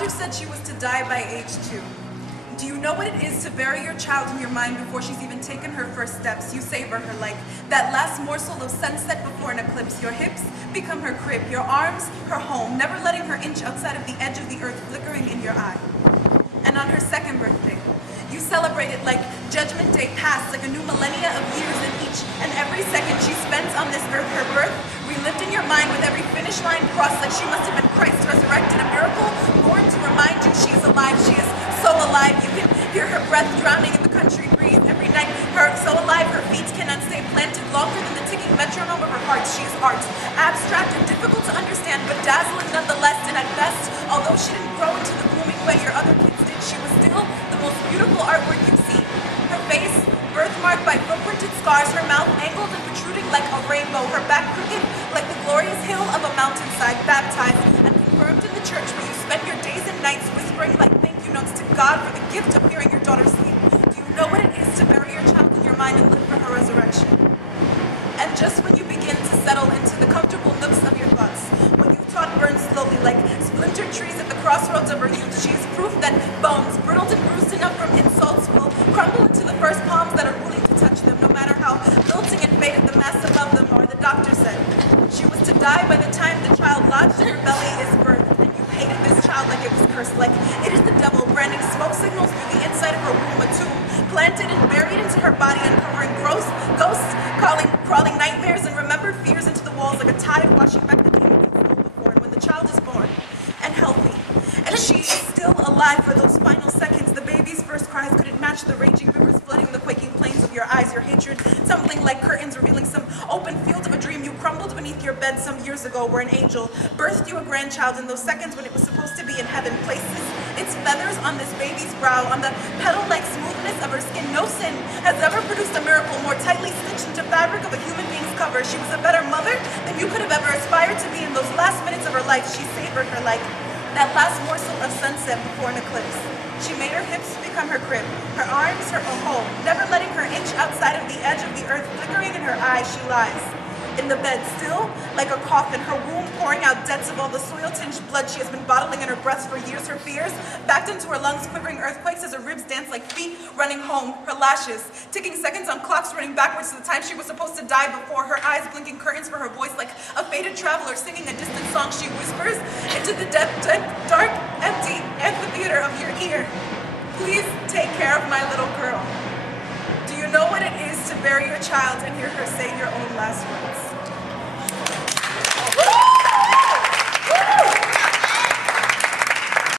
doctor said she was to die by age 2. Do you know what it is to bury your child in your mind before she's even taken her first steps? You savor her like that last morsel of sunset before an eclipse. Your hips become her crib, your arms her home, never letting her inch outside of the edge of the earth flickering in your eye. And on her second birthday, you celebrate it like Judgment Day passed, like a new millennia of years in each and every second she spends on this earth. Her birth relived in your mind with every finish line crossed, like she must have been Christ resurrected, a miracle born to remind you she is alive. She is so alive, you can hear her breath drowning in the country breeze every night. Her so alive, her feet cannot stay planted longer than the ticking metronome of her heart. She is art, abstract and difficult to understand, but dazzling nonetheless. And at best, although she didn't grow into the blooming way your other kids did, she was still the most beautiful artwork you've seen. Her face, birthmarked by footprinted scars, her mouth angled and protruding like a rainbow, her back crooked like the glorious hill of a mountainside, baptized and confirmed in the church where you spend your days and nights whispering like thank you notes to God for the gift of hearing your daughter sleep. Do you know what it is to bury your child in your mind and live for her resurrection? And just when you begin to settle into the comfortable nooks of your thoughts, when you've taught burn slowly like splintered trees at the crossroads of her youth, she is proof that bones, brittled and bruised enough from insults, will crumble into the first palms that are willing to touch them, no matter how wilting and faded the mass above them are. The doctor said she was to die by the time the child lodged in her belly is birthed, and you hated this child like it was cursed, like it is the devil, branding smoke signals through the inside of her womb, a tomb planted and buried into her body, uncovering gross ghosts, crawling nightmares and remembered fears into the walls like a tide washing back the demon you felt before. And when the child is born and healthy, and she is still alive for those final seconds, the baby's first cries couldn't match the raging rivers flooding the quaking plains of your eyes, your hatred tumbling like curtains revealing some open field of a dream you crumbled beneath your bed some years ago, where an angel birthed you a grandchild in those seconds when it was supposed to be in heaven, places its feathers on this baby's brow, on the petal-like smoothness of her skin. No sin has ever produced a miracle more tightly stitched into fabric of a human being's cover. She was a better mother than you could have ever aspired to be. In those last minutes of her life, she savored her like that last morsel of sunset before an eclipse. She made her hips become her crib, her arms her home, never letting her inch outside of the edge of the earth. Flickering in her eyes, she lies in the bed, still like a coffin, her womb pouring out debts of all the soil-tinged blood she has been bottling in her breast for years, her fears backed into her lungs, quivering earthquakes as her ribs dance like feet running home, her lashes ticking seconds on clocks running backwards to the time she was supposed to die before, her eyes blinking curtains for her voice like a faded traveler singing a distant song. She whispers into the dark, empty amphitheater of your ear, please take care of my little girl. Do you know what it is to bury your child and hear her say your own last words?